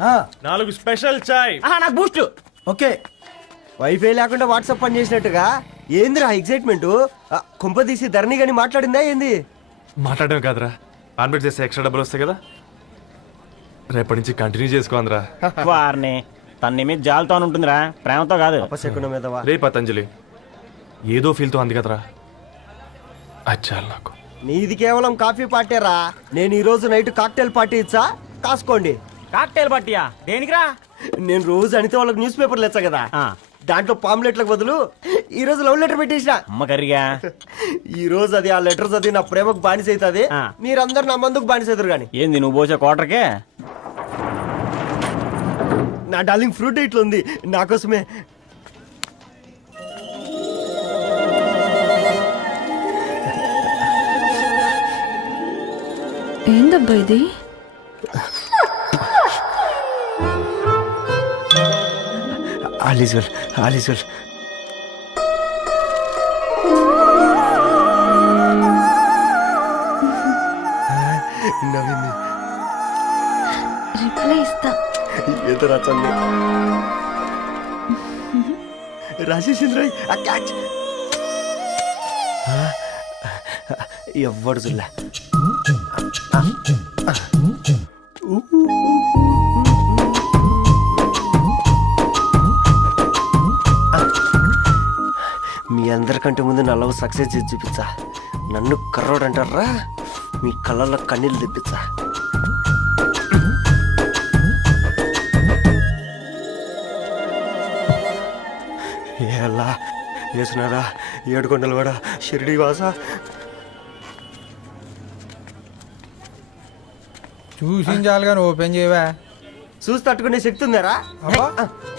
4 special చాయ్. నాకు Boost. Okay, wifi లేకుండా WhatsApp పని చేసినట్టుగా ఏందిరా ఎక్సైట్మెంట్? కుంప తీసి ధరణి గాని మాట్లాడిందా ఏంది? మాట్లాడడం కాదురా, కాన్వర్ట్ చేస్తే ఎక్స్ట్రా డబ్బులు వస్తాయి కదా, రేపటి నుంచి కంటిన్యూ చేసుకోందిరా. వారిని తన మీద జాలతో ఉంటుందిరా, ప్రేమతో కాదు. అపశకునం మీద రే పతంజలి, ఏదో ఫీల్తో అంది కదరా, అచ్చాలి నాకు. నీది కేవలం కాఫీ పార్టీరా. నేను ఈ రోజు నైట్ కాక్టైల్ పార్టీ ఇచ్చా, కాసుకోండి. కాక్టైల్ పార్టీయా? దేనికిరా? నేను రోజు అనితే వాళ్ళకి న్యూస్ పేపర్లు ఇచ్చా కదా, దాంట్లో పాంప్లెట్లకు బదులు ఈ రోజు లవ్ లెటర్ పెట్టేసిన. అమ్మ కర్రీగా ఈ రోజు అది ఆ లెటర్ చదివి నా ప్రేమకు బానిస అవుతుంది. మీరందరు నా మందుకు బానిస అవుతారు. కానీ ఏంది నువ్వు పోసే కోటర్కే? నా డార్లింగ్ ఫ్రూట్ ఇట్లా ఉంది నా కోసమే. ఏందబ్బా ఇది? ఆలిజువల్ ఆలిజువల్. నవ్వింది. రిప్లై ఇస్తా. ఏదో రాచండి రాజేసింద్ర క్యాచ్. ఎవ్వడు జుల్లా. మీ అందరికంటే ముందు నా లవ్ సక్సెస్ చేసి చూపించా. నన్ను కర్రోడు అంటారా, మీ కళ్ళల్లో కన్నీళ్ళు తెప్పించా. ఎలా వేసినారా ఏడుకొండలు వాడ షిరిడి వాస. చూసించాలి కానీ ఓపెన్ చేయవా? చూసి తట్టుకునే శక్తి ఉందారా?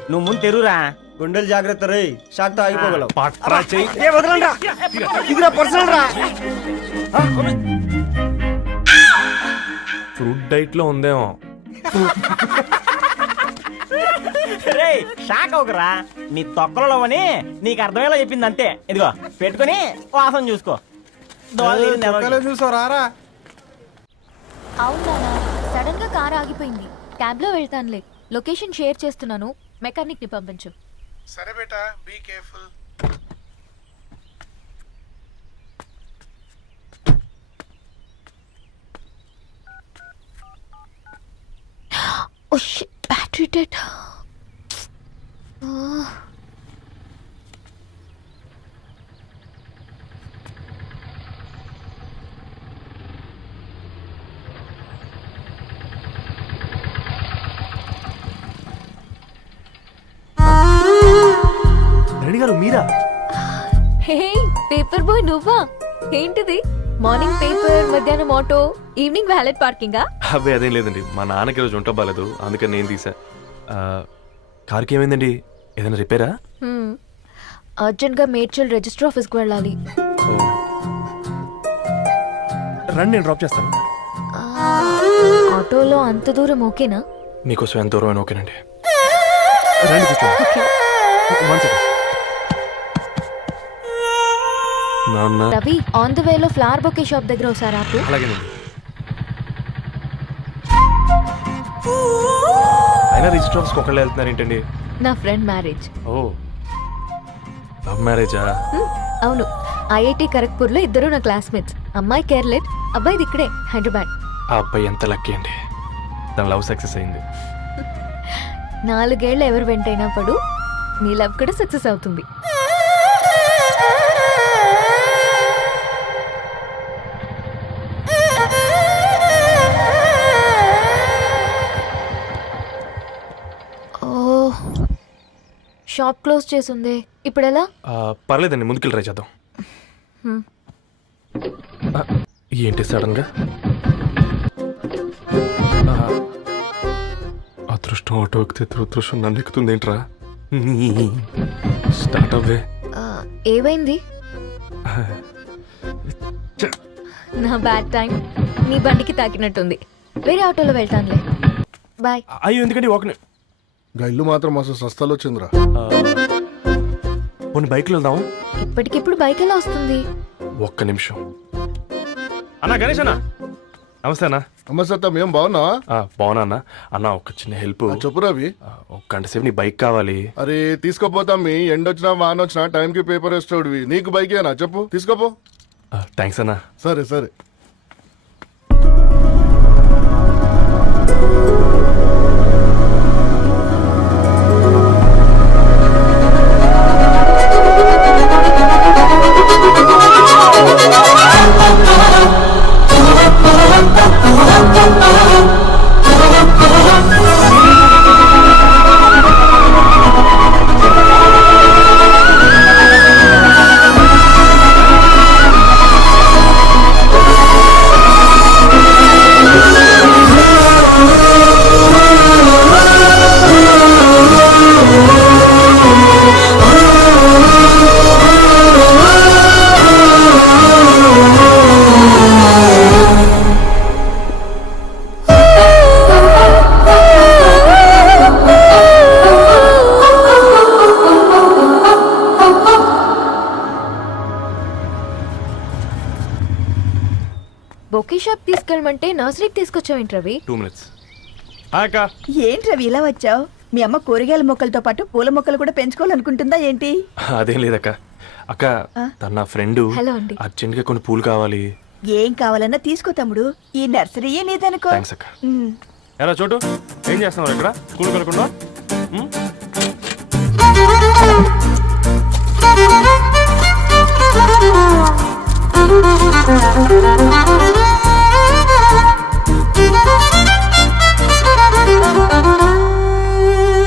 నువ్వు ముందు తెరురా. గుండెలు జాగ్రత్త రే, షాక్ తో ఆగిపోగలవు. పట్రా చెయ్యి. ఇది నా పర్సనల్ రా. ఫ్రూట్ డైట్ లో ఉందేమో. రేయ్ షాక్ అవుకరా, నీ తొక్కలలో అని నీకు అర్థమయ్యేలా చెప్పింది అంతే. ఇదిగో పెట్టుకుని వాసన చూసుకో. చూసారా? అవునా, సడన్ గా కార్ ఆగిపోయింది. క్యాబ్ లో వెళ్తానులే. లొకేషన్ షేర్ చేస్తున్నాను, మెకానిక్ ని పంపించు. సరే బేటా, be careful. Oh shit, battery dead. Reddy గారు మీరా? హే పేపర్ బాయ్, నువ్వా? ఏంటిది? మార్నింగ్ పేపర్, మధ్యాహ్నం ఆటో, ఈవినింగ్ వ్యాలెట్ పార్కింగా? అబ్బాయి అదేం లేదండి, మా నాన్నకి రోజు ఉంట బాగాలేదు, అందుకని నేను తీసా. కార్కి ఏమైందండి? ఏదైనా రిపేరా? అర్జెంట్ గా మేడ్చల్ రిజిస్టర్ ఆఫీస్ కు వెళ్ళాలి. రండి, నేను డ్రాప్ చేస్తాను. ఆటోలో అంత దూరం ఓకేనా? మీకోసం ఎంత దూరం అయినా ఓకేనండి. రండి కూర్చోండి. One second. నాన్న. రవి, ఆన్ ద వేలో ఫ్లవర్ బొకే షాప్ దగ్గర ఒకసారి ఆపు. అలాగేనండి. అయినా రిజిస్టర్ ఆఫీస్కి ఒకళ్ళు వెళ్తున్నారు ఏంటండి? నా ఫ్రెండ్ మ్యారేజ్. ఓ, లవ్ మ్యారేజా? అవును, ఐఐటి ఖరగ్పూర్ లో ఇద్దరు నా క్లాస్మేట్స్. అమ్మాయి కేర్లెట్, అబ్బాయిది ఇక్కడే హైదరాబాద్. ఆ అబ్బాయి ఎంత లక్కీ అండి, తన లవ్ సక్సెస్ అయింది. 4 ఏళ్ళు ఎవరు వెంటైనా పడు, నీ లవ్ కూడా సక్సెస్ అవుతుంది. ఓ, షాప్ క్లోజ్ చేసింది, ఇప్పుడు ఎలా? పర్లేదండి, ముందుకెళ్ళి ట్రై చేద్దాం. ఏంటి సడన్ గా? అదృష్టం ఆటో ఎక్కితే దురదృష్టం నన్ను ఎక్కుతుంది ఏంట్రా? స్టార్ట్ అవ్వే. ఏమైంది? నా బ్యాడ్ టైం నీ బండికి తాకినట్టుంది. వేరే ఆటోలో వెళ్తానులే, బాయ్. అయ్యో ఎందుకండి ఒక ఇల్లు మాత్రం అసలు సస్తాలో వచ్చిందిరా. కొన్ని బైక్లో వెళ్దాం. ఇప్పటికిప్పుడు బైక్ ఎలా వస్తుంది? ఒక్క నిమిషం అన్నా. గణేష్ అన్నా, నమస్తే అన్నా. అమ్మ సత్తం ఏం బాగున్నావా? బాగున్నా అన్న. అన్న ఒక చిన్న హెల్ప్. చెప్పు రవి. ఒక గంట సేపు నీ బైక్ కావాలి. అరే తీసుకోపోతాం, మీ ఎండొచ్చినా వానొచ్చినా టైంకి పేపర్ వేస్తాడువి. నీకు బైకేనా చెప్పు, తీసుకోపో. థ్యాంక్స్ అన్న. సరే సరే. బొకే షాప్ తీసుకెళ్ళమంటే నర్సరీకి తీసుకొచ్చావేంటి రవి? 2 minutes. అక్క ఏంటి రవి ఇలా వచ్చావు? మీ అమ్మ కూరగాయల మొక్కలతో పాటు పూల మొక్కలు కూడా పెంచుకోవాలనుకుంటుందా ఏంటి? అదేం లేదక్క. అక్క తన నా ఫ్రెండ్. హలో అండి. అర్జెంట్ గా కొన్ని పూలు కావాలి. ఏం కావాలన్నా తీసుకో తమ్ముడు, ఈ నర్సరీయే నీదనుకో. థ్యాంక్స్ అక్క. ఎలా చోటు ఏం చేస్తున్నావు ఇక్కడ? స్కూల్ కలకుండా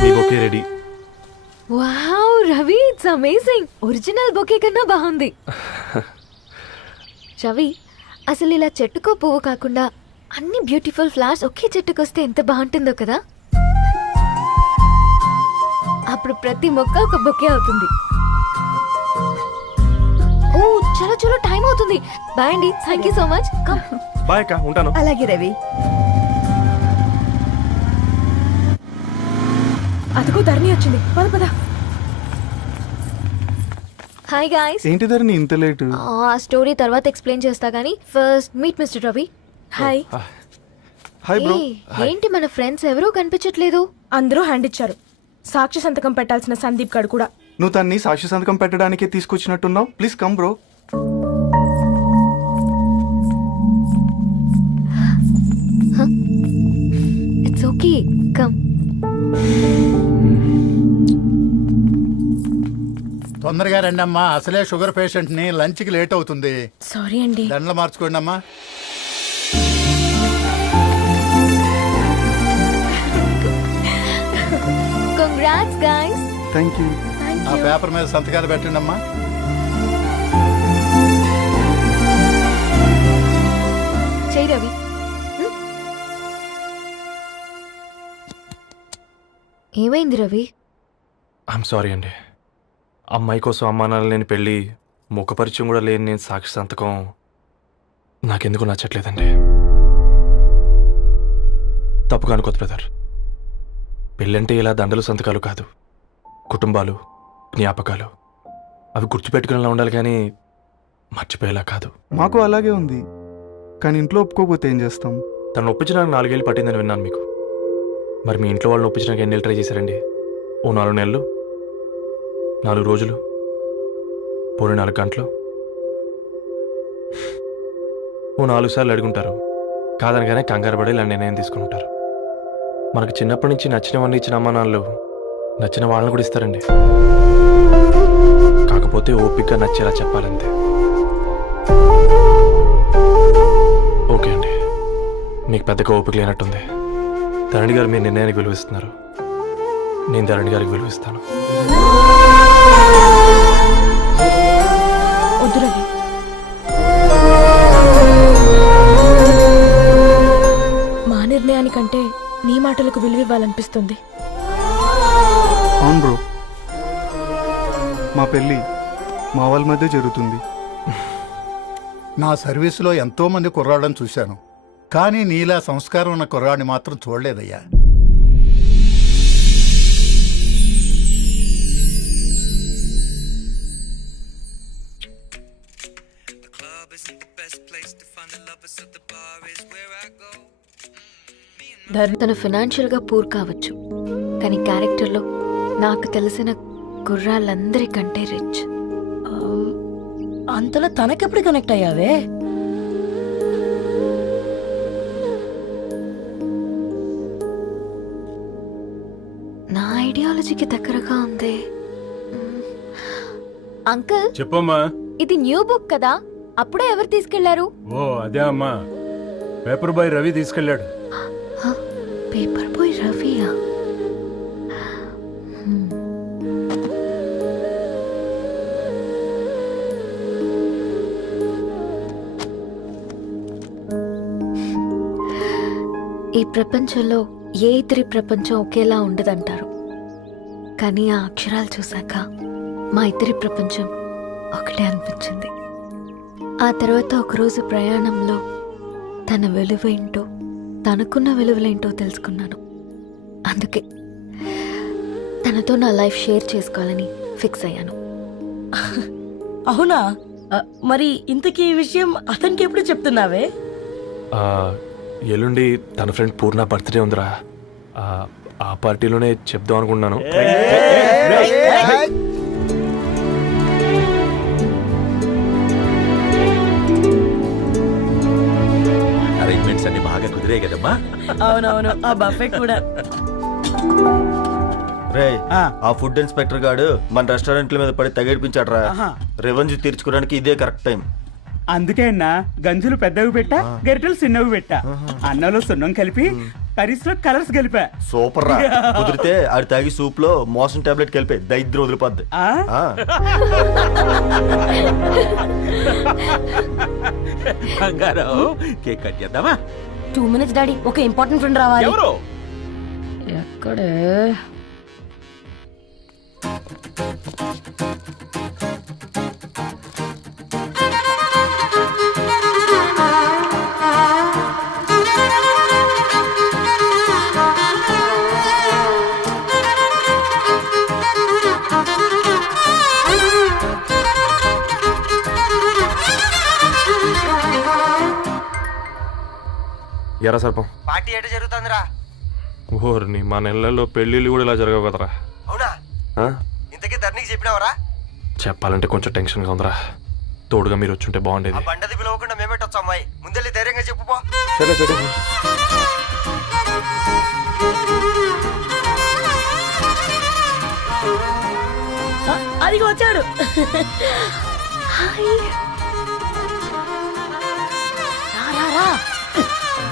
మీ bouquet ready. Wow Ravi, it's amazing. Original bouquet కన్నా బాగుంది. రవి, అసలు ఇలా చెట్టుకో పువ్వు కాకుండా అన్ని బ్యూటిఫుల్ ఫ్లవర్స్ ఒకే చెట్టుకు వస్తే ఎంత బాగుంటుందో కదా. అప్పుడు ప్రతి మొక్క ఒక బొకే అవుతుంది. ఓ చలో చలో, టైం అవుతుంది. బాయ్ అండి, thank you so much. Come. Bye అక్క, ఉంటాను. అలాగే రవి. అదిగో ధరణి వచ్చింది, పద పద. Hi guys. ఏంటి ధరణి ఇంత లేట్? ఆ స్టోరీ తర్వాత ఎక్స్ప్లెయిన్ చేస్తా గానీ first meet mister Ravi. Hi. Hi bro. ఏంటి మన ఫ్రెండ్స్ ఎవరూ కనిపించట్లేదు? అందరూ హ్యాండ్ ఇచ్చారు. సాక్షి సంతకం పెట్టాల్సిన సందీప్ గడు కూడా. నువ్వు తన్ని సాక్షి సంతకం పెట్టడానికే తీసుకొచ్చినట్టున్నావు. Please come bro. It's okay, come. తొందరగా రండి అమ్మా, అసలే షుగర్ పేషెంట్ ని, లంచ్ కి లేట్ అవుతుంది. సారీ అండి. దండలు మార్చుకోండి అమ్మా. Congrats guys. Thank you. ఆ పేపర్ మీద సంతకాలు పెట్టండి అమ్మా. చెయ్యి రవి. ఏమైంది రవి? ఐఎమ్ సారీ అండి. అమ్మాయి కోసం అమ్మా నాన్న లేని పెళ్ళి, ముఖపరిచయం కూడా లేని నేను సాక్షి సంతకం నాకెందుకు నచ్చట్లేదండి. తప్పుగా అనుకోదు బ్రదర్. పెళ్ళంటే ఇలా దండలు సంతకాలు కాదు, కుటుంబాలు, జ్ఞాపకాలు. అవి గుర్తుపెట్టుకునేలా ఉండాలి కానీ మర్చిపోయేలా కాదు. మాకు అలాగే ఉంది, కానీ ఇంట్లో ఒప్పుకోకపోతే ఏం చేస్తాం? తను ఒప్పించడానికి 4 ఏళ్ళు పట్టిందని విన్నాను మీకు. మరి మీ ఇంట్లో వాళ్ళని ఒప్పించడానికి ఎన్ని ఏళ్ళు ట్రై చేశారండి? ఓ 4 నెలలు, 4 రోజులు, పోనీ 4 గంటలు, ఓ 4 సార్లు అడుగుంటారు. కాదనగానే కంగారు పడి ఇలా నిర్ణయం తీసుకుని ఉంటారు. మనకు చిన్నప్పటి నుంచి నచ్చినవన్నీ ఇచ్చిన అమ్మా నాన్నలు నచ్చిన వాళ్ళని కూడా ఇస్తారండి. కాకపోతే ఓపికగా నచ్చేలా చెప్పాలంతే. ఓకే అండి, మీకు పెద్దగా ఓపిక లేనట్టుంది. ధరణి గారు మీ నిర్ణయానికి విలువిస్తున్నారు, నేను ధరణి గారికి విలువిస్తాను. వద్దు రవి. మా నిర్ణయానికంటే నీ మాటలకు విలువివ్వాలనిపిస్తుంది. అవును బ్రో, మా పెళ్ళి మా వాళ్ళ మధ్య జరుగుతుంది. నా సర్వీసులో ఎంతో మంది కుర్రాళ్ళని చూశాను, కానీ నీలా సంస్కారం ఉన్న కుర్రాడిని మాత్రం చూడలేదయ్యా. The club isn't the best place to find the lovers, so the bar is where I go. తను ఫినాన్షియల్గా పూర్ కావచ్చు, కానీ క్యారెక్టర్లో నాకు తెలిసిన కుర్రాళ్ళందరికంటే రిచ్. అంతలో తనకెప్పుడు కనెక్ట్ అయ్యావే? నా ఐడియాలజీకి దగ్గరగా ఉంది. అంకుల్, చెప్పమ్మా. ఇది న్యూ బుక్ కదా, అప్పుడే ఎవరు తీసుకెళ్లారు? ఓ అదే అమ్మా, పేపర్ బాయ్ రవి తీసుకెళ్ళాడు. పేపర్ బాయ్ రవియా? ఈ ప్రపంచంలో ఏ ఇతరి ప్రపంచం ఒకేలా ఉండదంటారు, కానీ ఆ అక్షరాలు చూశాక మా ఇద్దరి ప్రపంచం ఒకటే అనిపించింది. ఆ తర్వాత ఒకరోజు ప్రయాణంలో తన విలువేంటో, తనకున్న విలువలేంటో తెలుసుకున్నాను. అందుకే తనతో నా లైఫ్ షేర్ చేసుకోవాలని ఫిక్స్ అయ్యాను. అవునా? మరి ఇంతకీ ఈ విషయం అతనికి ఎప్పుడు చెప్తున్నావే? ఆ, ఎల్లుండి తన ఫ్రెండ్ పూర్ణ బర్త్డే ఉందిరా. ఆ పార్టీలోనే చెప్దాం అనుకున్నాను. అరేంజ్మెంట్స్ అన్ని బాగా కుదిరే కదమ్మా. అవునవును, ఆ బఫే కూడా. రే, ఆ ఫుడ్ ఇన్స్పెక్టర్ గాడు మన రెస్టారెంట్ల మీద పడి తగేడిపించాడ్రా. రెవెన్యూ తీర్చుకోవడానికి ఇదే కరెక్ట్ టైం. అందుకే అన్న గంజులు పెద్దవి పెట్టా, గరిటెలు చిన్నవి పెట్టా, అన్నంలో సున్నం కలిపి కర్రీస్ లో కలర్స్ కలిపా. సూపర్ రా. కుదిరితే ఆడి తాగి సూప్ లో మోషన్ టాబ్లెట్ కలిపే దైద్యం వదిలిపోద్ది. కేక్ కట్ చేద్దామా? 2 minutes డాడీ, ఒక ఇంపార్టెంట్ ఫ్రెండ్ రావాలి. ఎవరు? ఎక్కడే? ఎరా సర్పం, పార్టీ ఎట జరుగుతుందిరా? ఓర్ని మా నెలల్లో పెళ్ళిళ్ళు కూడా ఇలా జరగవు కదరా. అవునా? ఆ? ఇంతకీ ధరణికి చెప్పినావరా? చెప్పాలంటే కొంచెం టెన్షన్గా ఉందిరా. తోడుగా మీరు వచ్చుంటే బాగుండేది. బండది పిలవకుండా మేమేటొచ్చా అమ్మాయి? ముందెళ్ళి ధైర్యంగా చెప్పుపో. సరే సరే. అది వచ్చాడు.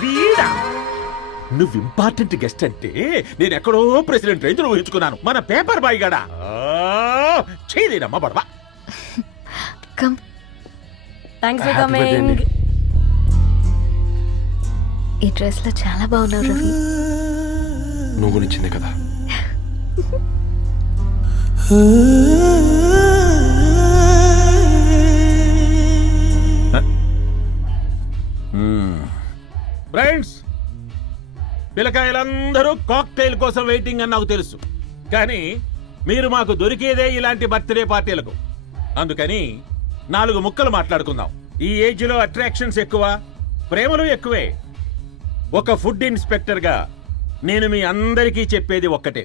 వీడా? నువ్వు ఇంపార్టెంట్ గెస్ట్ అంటే నేను ఎక్కడో ప్రెసిడెంట్ రేంజ్ ఊహించుకున్నాను. మన పేపర్ బాయ్ గడా చేయలేనమ్మా బడవా. Come. Thanks for Happy birthday coming. అండి. ఈ డ్రెస్ లో చాలా బాగున్నావు రవి. నువ్వు గురించిందే కదా. ఫ్రెండ్స్, పిల్లకాయలందరూ కాక్టైల్ కోసం వెయిటింగ్ అని నాకు తెలుసు, కానీ మీరు మాకు దొరికేదే ఇలాంటి బర్త్డే పార్టీలకు. అందుకని 4 ముక్కలు మాట్లాడుకుందాం. ఈ ఏజ్ లో అట్రాక్షన్స్ ఎక్కువ, ప్రేమలు ఎక్కువే. ఒక ఫుడ్ ఇన్స్పెక్టర్ గా నేను మీ అందరికీ చెప్పేది ఒక్కటే,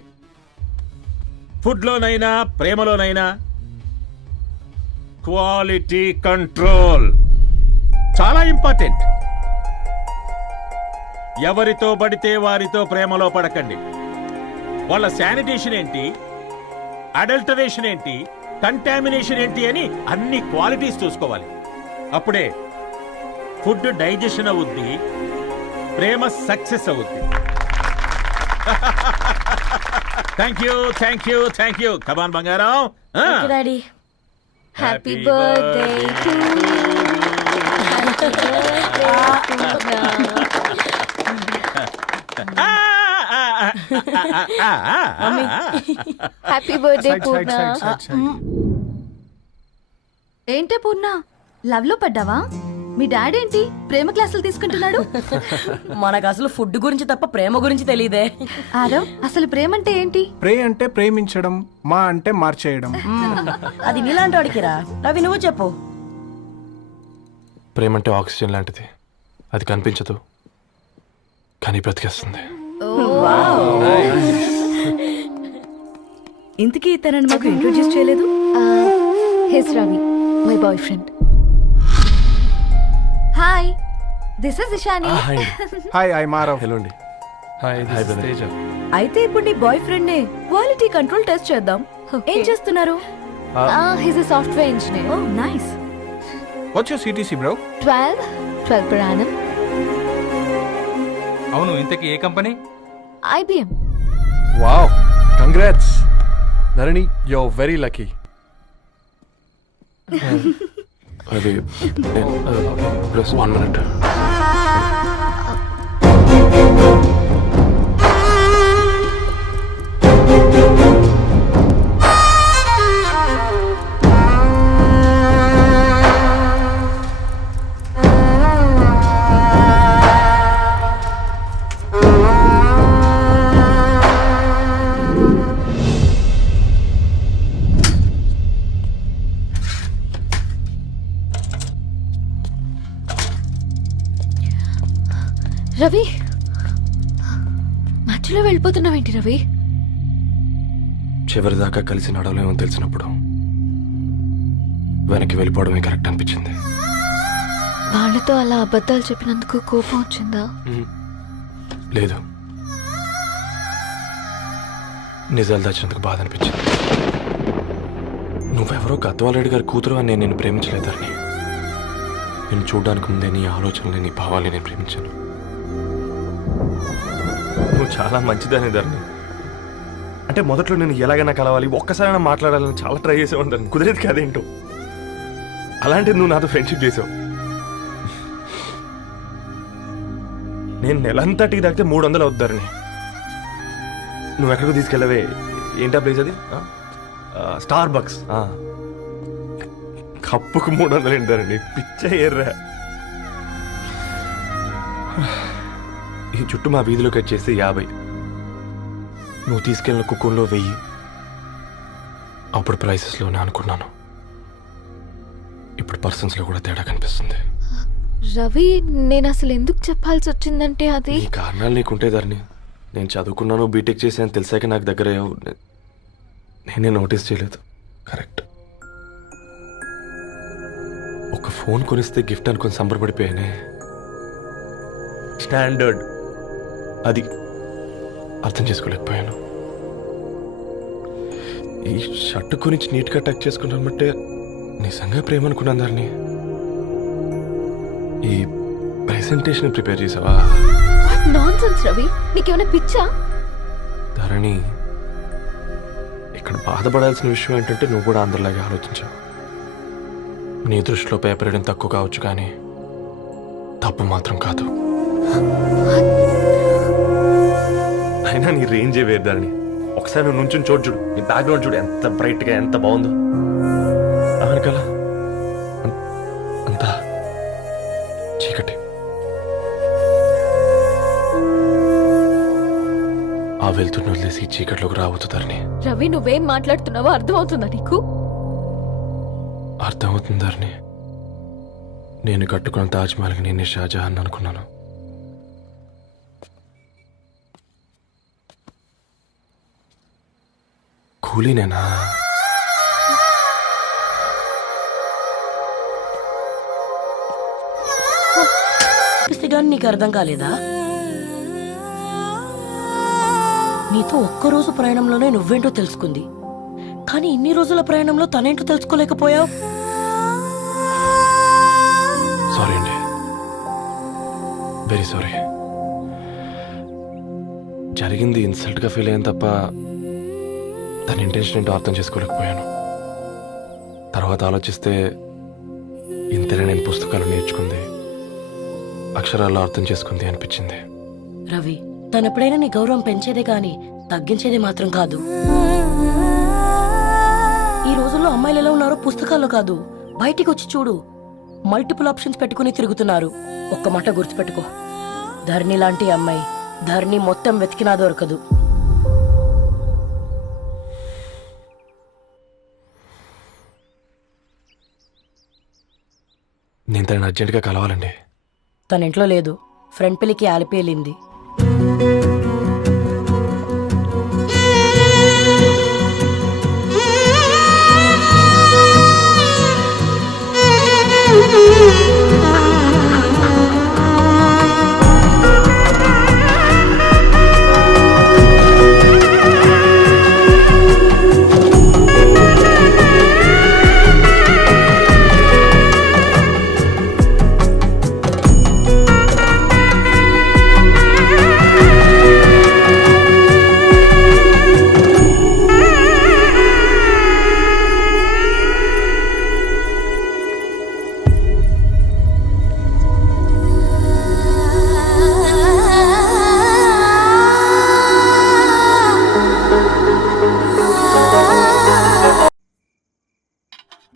ఫుడ్ లోనైనా ప్రేమలోనైనా క్వాలిటీ కంట్రోల్ చాలా ఇంపార్టెంట్. ఎవరితో పడితే వారితో ప్రేమలో పడకండి. వాళ్ళ శానిటేషన్ ఏంటి, అడల్టరేషన్ ఏంటి, కంటామినేషన్ ఏంటి అని అన్ని క్వాలిటీస్ చూసుకోవాలి. అప్పుడే ఫుడ్ డైజెషన్ అవుద్ది, ప్రేమ సక్సెస్ అవుద్ది. Thank you thank you thank you. Come on బంగారం. Daddy, happy birthday to happy birthday Purna. ఏంటే పూర్ణ, లవ్ లో పడ్డావా? మీ డాడీ ఏంటి ప్రేమ క్లాసులు తీసుకుంటున్నాడు? మనకు అసలు ఫుడ్ గురించి తప్ప ప్రేమ గురించి తెలియదే. ఆరవ్, అసలు ప్రేమ అంటే ఏంటి? ప్రే అంటే ప్రేమించడం, మా అంటే మార్చేయడం. అది నీలాంటి వాడికిరా. రవి, నువ్వు చెప్పు. ప్రేమ అంటే ఆక్సిజన్ లాంటిది. అది కనిపించదు కానీ బ్రతికేస్తుంది. ఇంతకీ తనని మాకు ఇంట్రొడ్యూస్ చేయలేదు. He's Ravi, my boy friend. Hi, this is Ishani. Hi hi I Maarav. Hello అండి. హాయ్ తేజ. అయితే ఇప్పుడు నీ బాయ్ ఫ్రెండ్ నే క్వాలిటీ కంట్రోల్ టెస్ట్ చేద్దాం. ఏం చేస్తున్నారు? He's a software engineer. Oh nice. What's your CTC bro? 12 per annum. అవును, ఇంతకీ ఏ company? IBM. Wow, congrats Dharani, you are very lucky. అది ప్లస్ 1 minute. రవి, మధ్యలో వెళ్ళిపోతున్నావేంటి రవి? చివరిదాకా కలిసి నడవలేమో తెలిసినప్పుడు వెనక్కి వెళ్ళిపోవడమే కరెక్ట్ అనిపించింది. వాళ్ళతో అలా అబద్ధాలు చెప్పినందుకు కోపం వచ్చిందా? లేదు, నిజాలు దాచినందుకు బాధ అనిపించింది. నువ్వెవరో గద్వాలరెడ్డి గారి కూతురు అని నేను ప్రేమించలేదని. నేను చూడడానికి ముందే నీ ఆలోచనలు, నీ భావాలని నేను ప్రేమించాను. నువ్వు చాలా మంచిదని ధరణి. అంటే మొదట్లో నేను ఎలాగైనా కలవాలి, ఒక్కసారైనా మాట్లాడాలని చాలా ట్రై చేసేవాడిని ధరణి. కుదిరేది కాదేంటో. అలాంటిది నువ్వు నాతో ఫ్రెండ్షిప్ చేసావు. నేను నెలంతా టీ తాగితే 300 అవుతారని. నువ్వు ఎక్కడికి తీసుకెళ్ళవే? ఏంటా ప్లేస్ అది? Star bucks. కప్పుకు 300 ఏంటారండి, పిచ్చ ఎర్రా. ఈ చుట్టూ మా వీధిలోకి వచ్చేసి 50. నువ్వు తీసుకెళ్ళిన కుక్కర్లో 1000. అప్పుడు ప్రైసెస్లోనే అనుకున్నాను, ఇప్పుడు పర్సన్స్లో కూడా తేడా కనిపిస్తుంది. రవి, నేను అసలు ఎందుకు చెప్పాల్సి వచ్చిందంటే అది ఈ కారణాలు నీకుంటే ధరణి. నేను చదువుకున్నాను, బీటెక్ చేశాను తెలిసాక నాకు దగ్గర అయ్యావు. నేనే నోటీస్ చేయలేదు. కరెక్ట్. ఒక ఫోన్ కొనిస్తే గిఫ్ట్ అనుకుని సంబరపడిపోయానే. స్టాండర్డ్ అది అర్థం చేసుకోలేకపోయాను. ఈ షర్ట్ గురించి నీట్గా టచ్ చేసుకున్నామంటే నిజంగా ప్రేమ అనుకున్నాను దాన్ని. ఈ ప్రెజెంటేషన్ ప్రిపేర్ చేసావా? నాన్సెన్స్ రవి, నీకేమైనా పిచ్చా? ధరణి, ఇక్కడ బాధపడాల్సిన విషయం ఏంటంటే నువ్వు కూడా అందరిలాగే ఆలోచించావు. నీ దృష్టిలో పేపర్ వేయడం తక్కువ కావచ్చు, కానీ తప్పు మాత్రం కాదు. అయినా నీ రేంజే వేరు ధరణి. ఒకసారి నువ్వు నుంచుని చూడు, నీ బ్యాక్గ్రౌండ్ చూడు ఎంత బ్రైట్గా, ఎంత బాగుందో. వెనకాల అంతా చీకటి. ఆ వెళ్తున్న వదిలేసి ఈ చీకట్లోకి రావద్దు ధరణి. రవి, నువ్వేం మాట్లాడుతున్నావో అర్థమవుతుందా నీకు? అర్థమవుతుంది ధరణి. నేను కట్టుకున్న తాజ్మహల్కి నేనే షాజహాన్ అనుకున్నాను. కూలీనేనా? కానీ నీకు అర్థం కాలేదా? నీతో ఒక్కరోజు ప్రయాణంలోనే నువ్వేంటో తెలుసుకుంది, కానీ ఇన్ని రోజుల ప్రయాణంలో తనేంటో తెలుసుకోలేకపోయావు. సారీ అండి, వెరీ సారీ. జరిగింది ఇన్సల్ట్గా ఫీల్ అయ్యాను తప్ప తన ఇంటెన్షన్ ఏంటో అర్థం చేసుకోలేకపోయాను. తర్వాత ఆలోచిస్తే ఇంతనే నేను పుస్తకాలు నేర్చుకుంది, అక్షరాల్లో అర్థం చేసుకుంది అనిపించింది. రవి, తనెప్పుడైనా నీ గౌరవం పెంచేదే కానీ తగ్గించేదే మాత్రం కాదు. ఈ రోజుల్లో అమ్మాయిలు ఎలా ఉన్నారో పుస్తకాల్లో కాదు, బయటికి వచ్చి చూడు. మల్టిపుల్ ఆప్షన్స్ పెట్టుకుని తిరుగుతున్నారు. ఒక్క మాట గుర్తుపెట్టుకో, ధరణి లాంటి అమ్మాయి ధరణి మొత్తం వెతికినా దొరకదు. నేను తనని అర్జెంటుగా కలవాలండి. తన ఇంట్లో లేదు, ఫ్రెండ్ పెళ్లికి ఆలిపి వెళ్ళింది.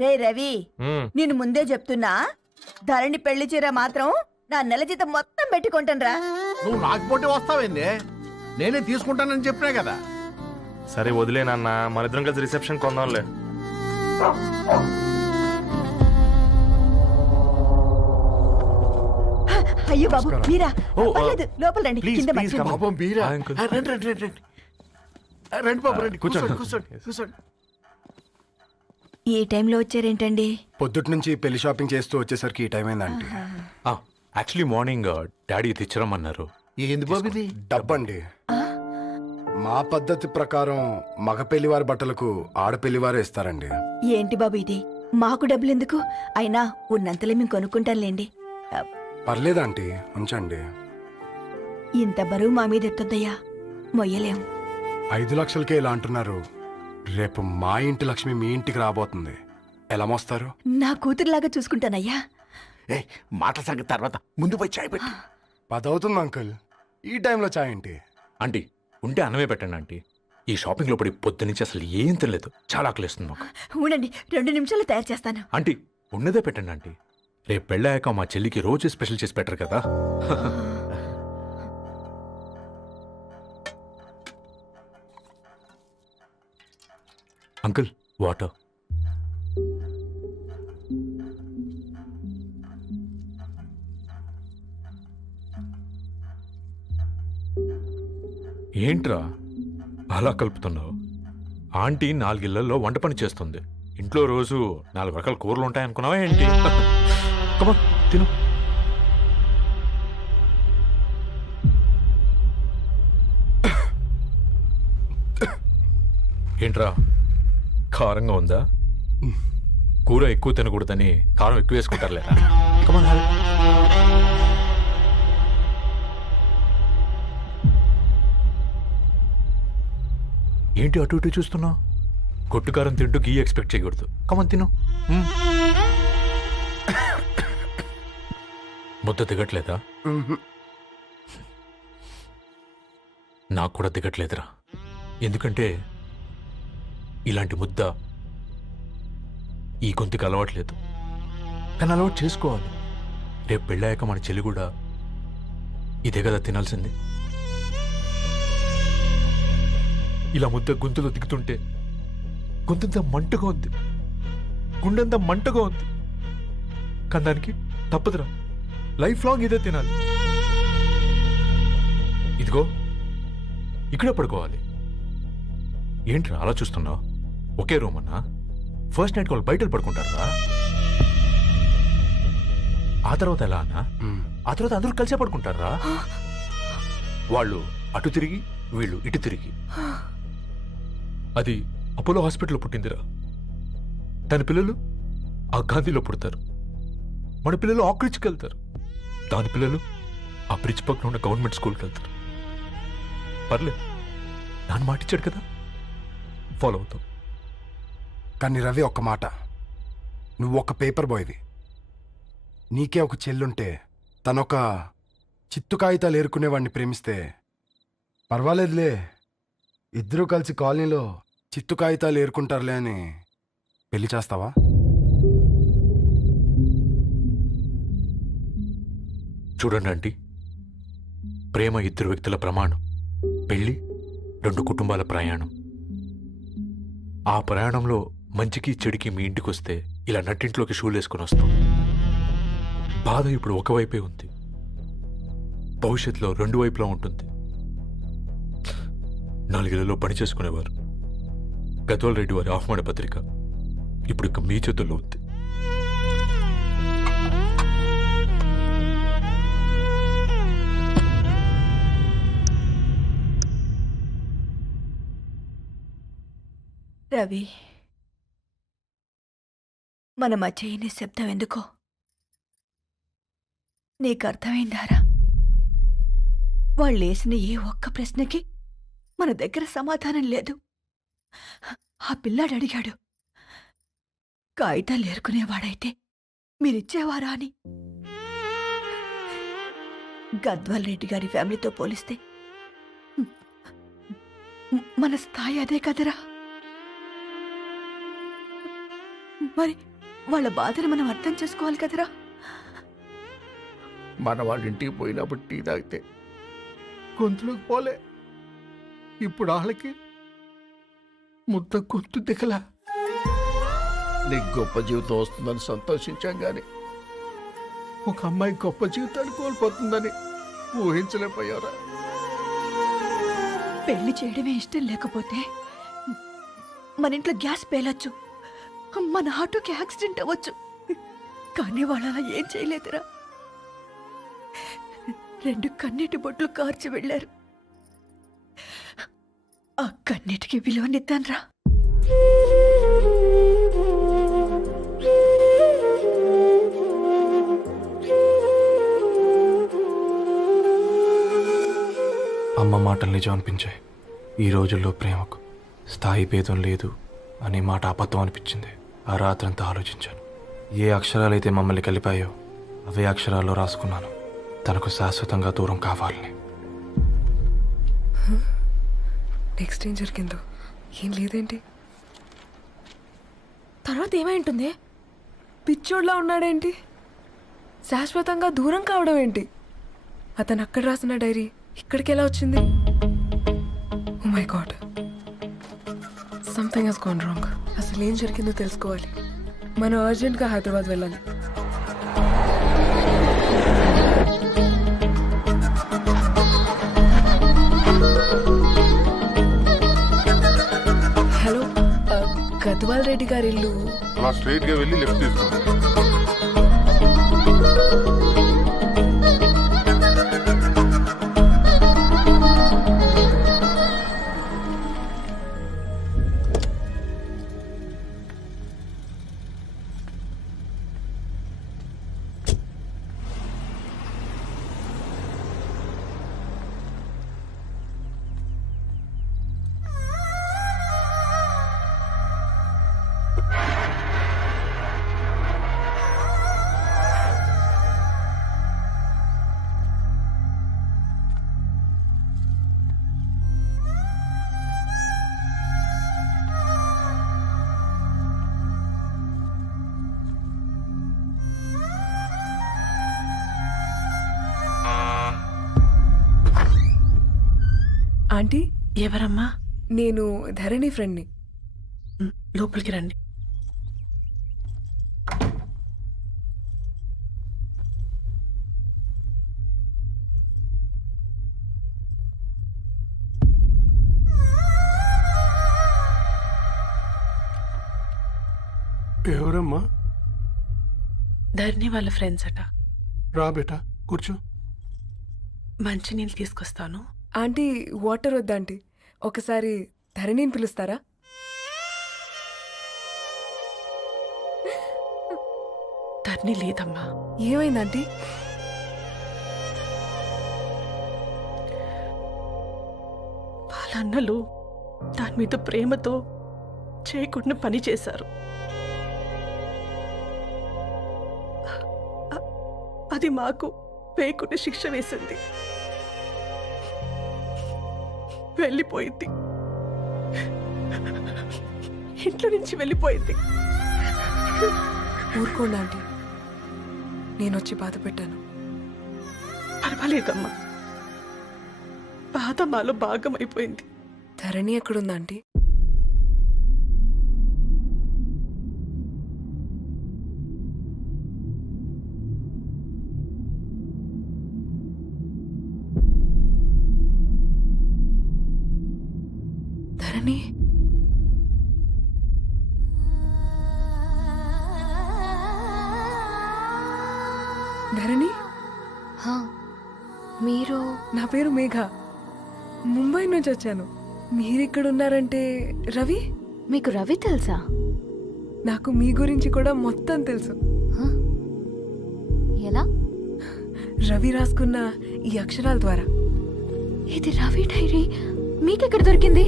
రే రవి నేను ముందే చెప్తున్నా, ధరణి పెళ్లి చీర మాత్రం నా నెల జీతం మొత్తం పెట్టుకుంటానురా. నువ్వు నాకు పోటీ వస్తావేంది? నేనే తీసుకుంటానని చెప్పినా కదా. సరే వదిలేనన్న, మన ఇద్దరం కలిసి రిసెప్షన్ కొందాంలే. అయ్యో బాబు మీరా? ఓ, పర్లేదు, లోపల రండి. ప్లీజ్, కింద ప్లీజ్, మర్చిపో- come on. పాపం బీరా. ఆ, అంకుల్. రండి రండి రండి రండి. రండి బాబు రండి. కూర్చోండి. కూర్చోండి కూర్చోండి. ఈ టైంలో వచ్చారేంటండి? పొద్దుట్ నుంచి పెళ్లి షాపింగ్ చేస్తూ వచ్చేసరికి ఈ టైం అయిందండి. యాక్చువల్లీ మార్నింగ్ డాడీ తెచ్చరమన్నారు. ఏంది బాబు ఇది? డబ్బండి. మా పద్ధతి ప్రకారం మగ పెళ్లివారి బట్టలకు ఆడపెళ్లివారే ఇస్తారండి. ఏంటి బాబు ఇది? మాకు డబ్బులు ఎందుకు? అయినా ఉన్నంతలే మేము కొనుక్కుంటాంలేండి. పర్లేదంటీ, ఉంచండి. ఇంత బరువు మా మీద ఎత్తొద్దయ్యా, మొయ్యలేం. 5 లక్షలకే ఇలా అంటున్నారు. రేపు మా ఇంటి లక్ష్మి మీ ఇంటికి రాబోతుంది. ఎలా మోస్తారు? నా కూతురులాగా చూసుకుంటానయ్యా. ఏ మాట సంగతి తర్వాత, ముందు పోయి చాయ్ పెట్టి. 10 అవుతుంది అంకుల్. ఈ టైంలో చాయ్ ఏంటి? ఆంటీ ఉంటే అన్నమే పెట్టండి ఆంటీ. ఈ షాపింగ్ లో పడి పొద్దు నుంచి అసలు ఏం తెలియదు. చాలా ఆకలిస్తుంది మాకు. ఉండండి, 2 నిమిషాలు తయారు చేస్తాను. ఆంటీ ఉన్నదే పెట్టండి ఆంటీ. రేపు పెళ్ళాక మా చెల్లికి రోజు స్పెషల్ చేసి పెట్టరు కదా. Uncle water. ఏంట్రా అలా కలుపుతున్నావు? ఆంటీ 4 ఇళ్లలో వంట పని చేస్తుంది. ఇంట్లో రోజు 4 రకాల కూరలు ఉంటాయనుకున్నావా ఏంటి? కమా తిను. ఏంట్రా కారంగా ఉందా? కూర ఎక్కువ తినకూడదని కారం ఎక్కువ వేసుకుంటారులేరా. కమా ఏంటి అటు ఇటు చూస్తున్నావు? కొట్టుకారం తింటూ గీ ఎక్స్పెక్ట్ చేయకూడదు. కమన్ తిను. ముద్ద దిగట్లేదా? నాకు కూడా దిగట్లేదురా. ఎందుకంటే ఇలాంటి ముద్ద ఈ గొంతుకి అలవాట్లేదు. కానీ అలవాటు చేసుకోవాలి. రేపు పెళ్ళాక మన చెల్లి కూడా ఇదే కదా తినాల్సింది. ఇలా ముద్ద గొంతులో దిగుతుంటే గొంతంతా మంటగా ఉంది, గుండెంతా మంటగా ఉంది. కానీ దానికి తప్పదురా, లైఫ్ లాంగ్ ఇదే తినాలి. ఇదిగో ఇక్కడే పడుకోవాలి. ఏంట్రా అలా చూస్తున్నావు? ఒకే రూమ్ అన్నా? ఫస్ట్ నైట్ వాళ్ళు బయట పడుకుంటారా? ఆ తర్వాత ఎలా అన్నా? ఆ తర్వాత అందరూ కలిసే పడుకుంటారా? వాళ్ళు అటు తిరిగి వీళ్ళు ఇటు తిరిగి. అది అపోలో హాస్పిటల్లో పుట్టిందిరా. దాని పిల్లలు ఆ గాంధీలో పుడతారు. మన పిల్లలు ఆక్రిడ్జ్కి వెళ్తారు. దాని పిల్లలు ఆ బ్రిడ్జ్ పక్కన ఉన్న గవర్నమెంట్ స్కూల్కి వెళ్తారు. పర్లేదు, నాన్న మాట ఇచ్చాడు కదా, ఫాలో అవుతాం. కానీ రవి, ఒక్క మాట. నువ్వు ఒక పేపర్ బాయ్వి. నీకే ఒక చెల్లుంటే తనొక చిత్తు కాగితాలు ఏరుకునేవాడిని ప్రేమిస్తే పర్వాలేదులే, ఇద్దరూ కలిసి కాలనీలో చిత్తు కాగితాలు ఏరుకుంటారులే అని పెళ్లి చేస్తావా? చూడండి ఆంటీ, ప్రేమ 2 వ్యక్తుల ప్రమాణం, పెళ్లి 2 కుటుంబాల ప్రయాణం. ఆ ప్రయాణంలో మంచికి చెడుకి మీ ఇంటికి వస్తే ఇలా నట్టింట్లోకి షూలు వేసుకుని వస్తాం. బాధ ఇప్పుడు ఒకవైపే ఉంది, భవిష్యత్తులో 2 వైపులా ఉంటుంది. 4 ఇళ్లలో పని చేసుకునేవారు గద్వాల్ రెడ్డి వారి ఆహ్వాన పత్రిక ఇప్పుడు ఇక మీ చేతుల్లో ఉంది. రవి, మన మధ్య ఈ నిశ్శబ్దం ఎందుకో నీకు అర్థమైందారా? వాళ్ళు వేసిన ఏ ఒక్క ప్రశ్నకి మన దగ్గర సమాధానం లేదు. ఆ పిల్లాడు అడిగాడు, కాగితాలు ఏరుకునేవాడైతే మీరిచ్చేవారా అని. గద్వాల్ రెడ్డి గారి ఫ్యామిలీతో పోలిస్తే మన స్థాయి అదే కదరా. మరి వాళ్ళ బాధను మనం అర్థం చేసుకోవాలి కదరా. మన వాళ్ళ ఇంటికి పోయినప్పుడు టీ తాగితే గొంతులోకి పోలే, ఇప్పుడు వాళ్ళకి ముద్ద గొంతు దిగలా. నీకు గొప్ప జీవితం వస్తుందని సంతోషించాం కానీ ఒక అమ్మాయి గొప్ప జీవితాన్ని కోల్పోతుందని ఊహించలేకపోయారా? పెళ్లి చేయడమే ఇష్టం లేకపోతే మన ఇంట్లో గ్యాస్ పేలొచ్చు, మన ఆటోకి యాక్సిడెంట్ అవ్వచ్చు, కానీ వాళ్ళు అలా ఏం చేయలేదురా. 2 కన్నీటి బొట్లు కార్చి వెళ్ళారు. ఆ కన్నీటికి విలువనిద్దాన్రా. అమ్మ మాటలు నిజం అనిపించాయి. ఈ రోజుల్లో ప్రేమకు స్థాయి భేదం లేదు అనే మాట అబద్ధం అనిపించింది. ఆ రాత్రంతా ఆలోచించాను. ఏ అక్షరాలైతే మమ్మల్ని కలిపాయో అవే అక్షరాల్లో రాసుకున్నాను, తనకు శాశ్వతంగా దూరం కావాలని. నెక్స్ట్ ఏం జరిగిందో ఏం లేదేంటి? తర్వాత ఏమై ఉంటుంది? పిచ్చోడ్లా ఉన్నాడేంటి? శాశ్వతంగా దూరం కావడం ఏంటి? అతను అక్కడ రాసిన డైరీ ఇక్కడికి ఎలా వచ్చింది? Oh my god, something has gone wrong. అసలు ఏం జరిగిందో తెలుసుకోవాలి. మనం అర్జెంట్గా హైదరాబాద్ వెళ్ళాలి. హలో, గద్వాల్ రెడ్డి గారి ఇల్లు. అలా స్ట్రైట్ గా వెళ్ళి లెఫ్ట్ తీసుకోండి. ఆంటీ, ఎవరమ్మా? నేను ధరణి ఫ్రెండ్ని. లోపలికి రండి. ఎవరమ్మా? ధరణి వాళ్ళ ఫ్రెండ్స్ అట. రా బేటా, కూర్చో. మంచినీళ్ళు తీసుకొస్తాను. ఆంటీ, వాటర్ వద్దా ఆంటీ? ఒకసారి ధరణిని పిలుస్తారా? ధరణి లేదమ్మా. ఏమైంది ఆంటీ? వాళ్ళ అన్నలు దాని మీద ప్రేమతో చేయకుండా పని చేశారు. అది మాకు వేయకుండా శిక్ష వేసింది. వెళ్ళిపోయింది, ఇంట్లో నుంచి వెళ్ళిపోయింది. ఊరుకోండి ఆంటీ, నేను వచ్చి బాధ పెట్టాను. పర్వాలేదమ్మా, బాధ మాలో భాగం అయిపోయింది. ధరణి ఎక్కడుందా ఆంటీ? ధరణి, ధరణి, మీరు? నా పేరు మేఘ, ముంబై నుంచి వచ్చాను. మీరిక్కడ ఉన్నారంటే రవి? మీకు రవి తెలుసా? నాకు మీ గురించి కూడా మొత్తం తెలుసు. ఎలా? రవి రాసుకున్న ఈ అక్షరాల ద్వారా. ఇది రవి డైరీ మీకెక్కడ దొరికింది?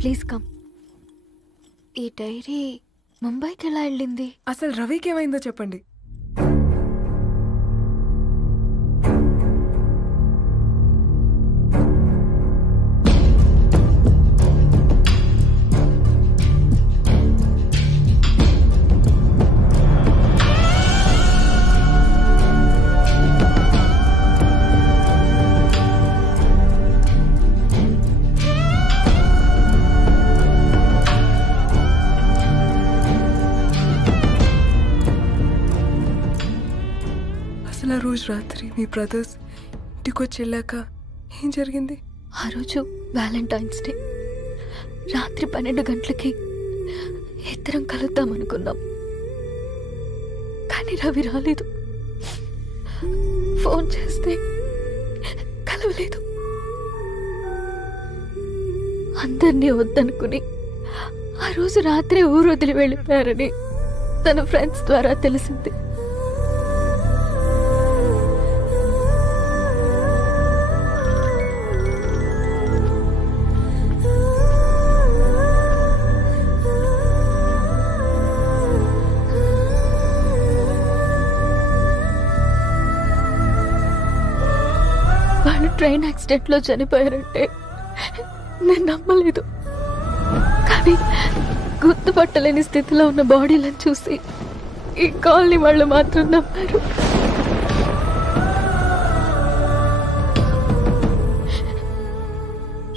Please come. ఈ డైరీ ముంబైకి ఎలా వెళ్ళింది? అసలు రవికి ఏమైందో చెప్పండి. ఆ రోజు రాత్రి మీ బ్రదర్స్ ఇంటికి వచ్చి వెళ్ళాక ఏం జరిగింది? ఆ రోజు వ్యాలంటైన్స్ డే రాత్రి 12 గంటలకి ఇద్దరం కలుద్దాం అనుకున్నాం. కానీ రవి రాలేదు. ఫోన్ చేస్తే కలవలేదు. అందరినీ వద్దనుకుని ఆ రోజు రాత్రి ఊరు వదిలి వెళ్ళిపోయారని తన ఫ్రెండ్స్ ద్వారా తెలిసింది. వాళ్ళు ట్రైన్ యాక్సిడెంట్ లో చనిపోయారంటే నేను నమ్మలేదు. కానీ గుర్తుపట్టలేని స్థితిలో ఉన్న బాడీలను చూసి ఈ కాలనీ వాళ్ళు మాత్రం నమ్మారు.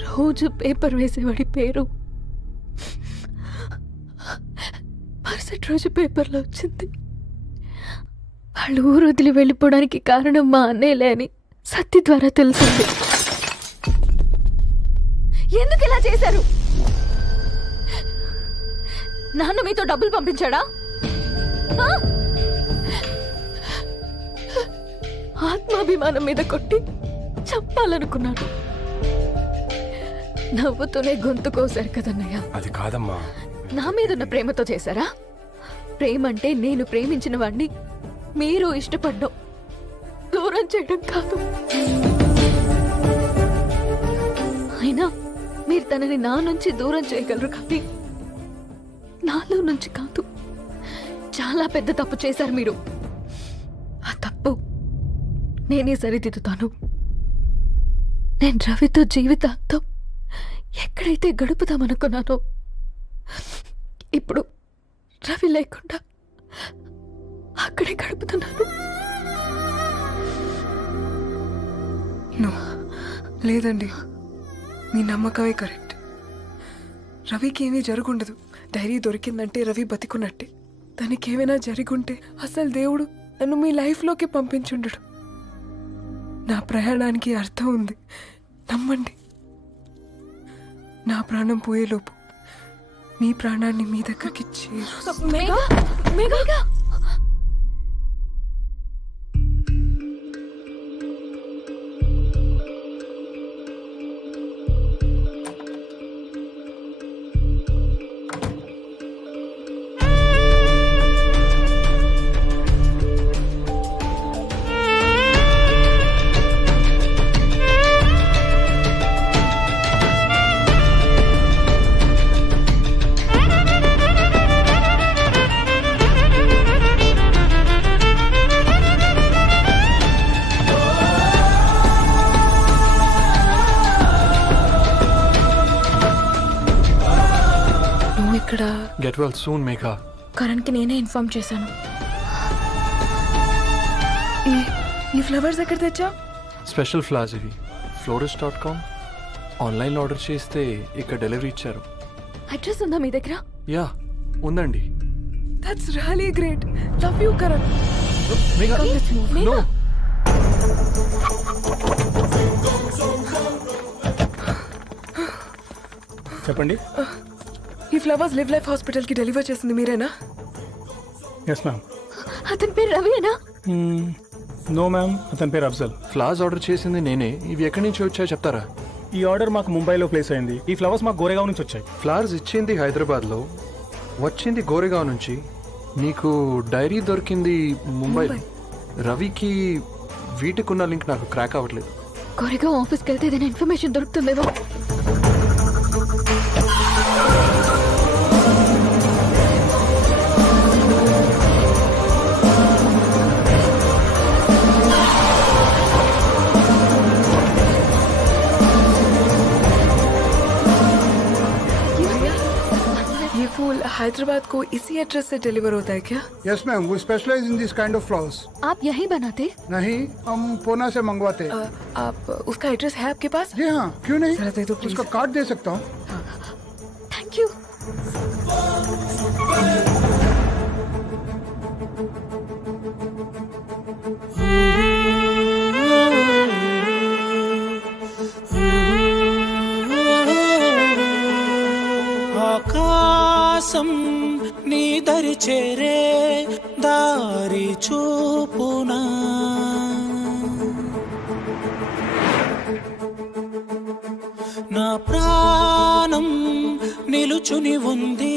రోజు పేపర్ వేసేవాడి పేరు మరుసటి రోజు పేపర్లో వచ్చింది. వాళ్ళు ఊరు వదిలి వెళ్ళిపోవడానికి కారణం మా అన్నయ్యలే అని సత్తి ద్వారా తెలిసింది. ఎందుకు ఇలా చేశారు? నాన్న మీతో డబ్బులు పంపించాడా? ఆ? ఆత్మాభిమానం మీద కొట్టి చంపాలనుకున్నాను. నవ్వుతూనే గొంతు కోసారు కదన్నయ్య. అది కాదమ్మా. నా మీదున్న ప్రేమతో చేశారా? ప్రేమంటే నేను ప్రేమించిన వాడిని మీరు ఇష్టపడ్డం, దూరం చేయడం కాదు. అయినా మీరు తనని నా నుంచి దూరం చేయగలరు కానీ నాలో నుంచి కాదు. చాలా పెద్ద తప్పు చేశారు మీరు. ఆ తప్పు నేనే సరిదిద్దుతాను. నేను రవితో జీవితాంతం ఎక్కడైతే గడుపుదామనుకున్నానో ఇప్పుడు రవి లేకుండా అక్కడే గడుపుతున్నాను. నో, లేదండి, మీ నమ్మకమే కరెక్ట్. రవికి ఏమీ జరుగుండదు. డైరీ దొరికిందంటే రవి బతికున్నట్టే. తనకేమైనా జరిగుంటే అసలు దేవుడు నన్ను మీ లైఫ్లోకి పంపించుండడు. నా ప్రయాణానికి అర్థం ఉంది, నమ్మండి. నా ప్రాణం పోయేలోపు మీ ప్రాణాన్ని మీ దగ్గరికి ఇక్కడ గెట్ వెల్ సూన్ మేఘా. కరణ్కి నేనే ఇన్ఫార్మ్ చేశాను. ఈ ఫ్లవర్స్ ఎక్కడ తెచ్చా? స్పెషల్ ఫ్లవర్స్ ఇవి. florist.com ఆన్లైన్లో ఆర్డర్ చేస్తే ఇక్కడ డెలివరీ ఇచ్చారు. అడ్రస్ ఉందా మీ దగ్గర? యా ఉందండి. That's really great. Love you Karan. No. చెప్పండి. ఈ ఫ్లవర్స్ లివ్ లైఫ్ హాస్పిటల్ కి డెలివర్ చేసింది మీరేనా? Yes ma'am. అతని పేరు రవియేనా? నో మ్యామ్, అతని పేరు అఫ్జల్. ఫ్లవర్స్ ఆర్డర్ చేసింది నేనే. ఇవి ఎక్కడి నుంచి వచ్చాయో చెప్తారా? ఈ ఆర్డర్ మాకు ముంబైలో ప్లేస్ అయింది. ఈ ఫ్లవర్స్ మాకు గోరేగావ్ నుంచి వచ్చాయి. ఫ్లవర్స్ ఇచ్చింది హైదరాబాద్లో, వచ్చింది గోరేగావ్ నుంచి. నీకు డైరీ దొరికింది ముంబైలో. రవికి వీటికున్న లింక్ నాకు క్రాక్ అవ్వట్లేదు. కొరిగా ఆఫీస్కి వెళ్తే ఏదైనా ఇన్ఫర్మేషన్ దొరుకుతుందేమో. ये फूल हैदराबाद को इसी एड्रेस से डिलीवर होता है क्या? Yes ma'am, we specialize in this kind of flowers. आप यही बनाते? नहीं, हम पूना से मंगवाते हैं. आप उसका एड्रेस है आपके पास? जी हाँ, क्यों नहीं? जरा दे दो प्लीज. उसका कार्ड दे सकता हूँ. Thank you. చేరే దారి చూపునా నా ప్రాణం నిలుచుని ఉంది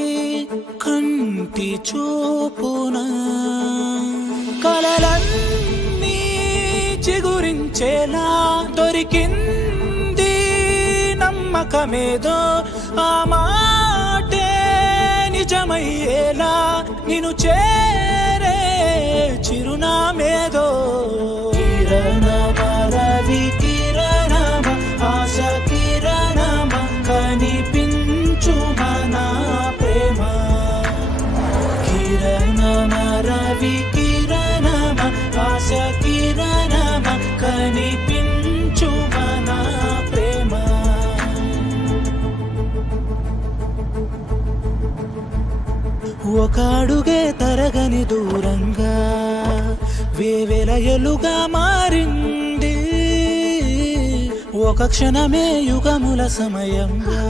కంటి చూపునా కలలన్నీ చిగురించేలా దొరికింది నమ్మకమేదో ఆ మాటే నిజమయ్యేలా నిన్ను చేరే చిరునామేదో కిరణమరవి కిరణమ ఆశ కిరణమ కనిపించు మన ప్రేమ కిరణమరవి కిరణమ ఆశ కిరణమ కనిపించు మన ప్రేమ ఒక అడుగే తరగని దూరంగా వేవేల ఎలుగా మారింది ఒక క్షణమే యుగముల సమయంగా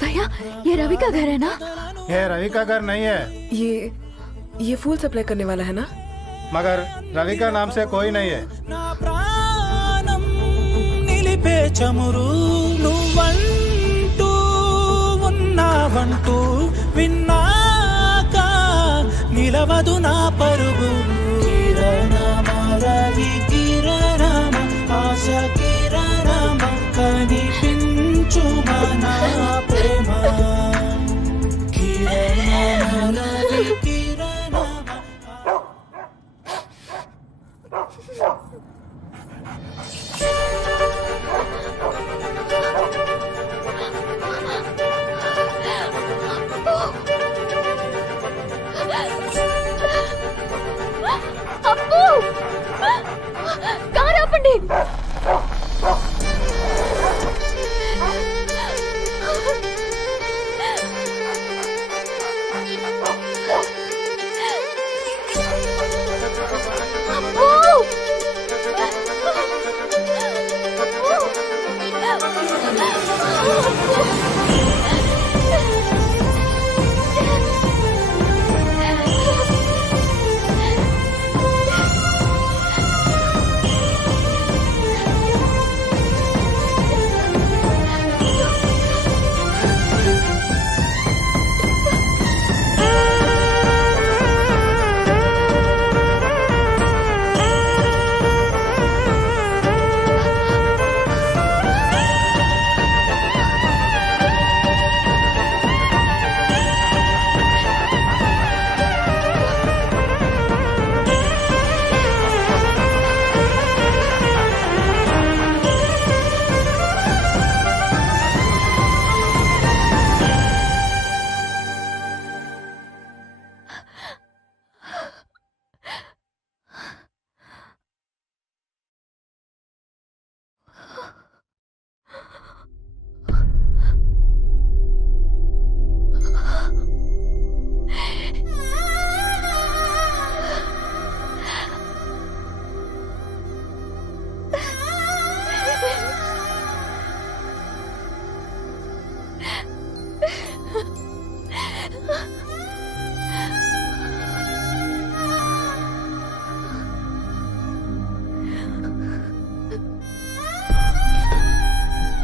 भैया ये रवि का घर है ना? ये रवि का घर नहीं है, ये फूल सप्लाई करने वाला है ना? मगर रवि का नाम से कोई नहीं है. నా ప్రాణం నిలిపే చమురు నువ్వంటూ ఉన్నావంటూ విన్నాక నిలవదు నా పరుగు కిరణమరవి కిరణమ ఆశ కిరణమ కనిపించు మన ప్రేమ కిరణమరవి కిరణమ అప్పు కారు ఆపండి.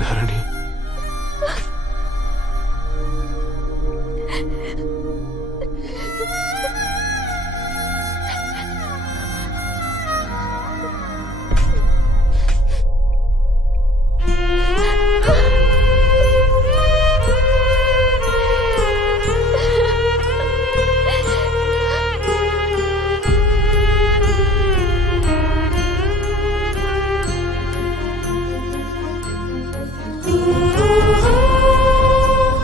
ధరణి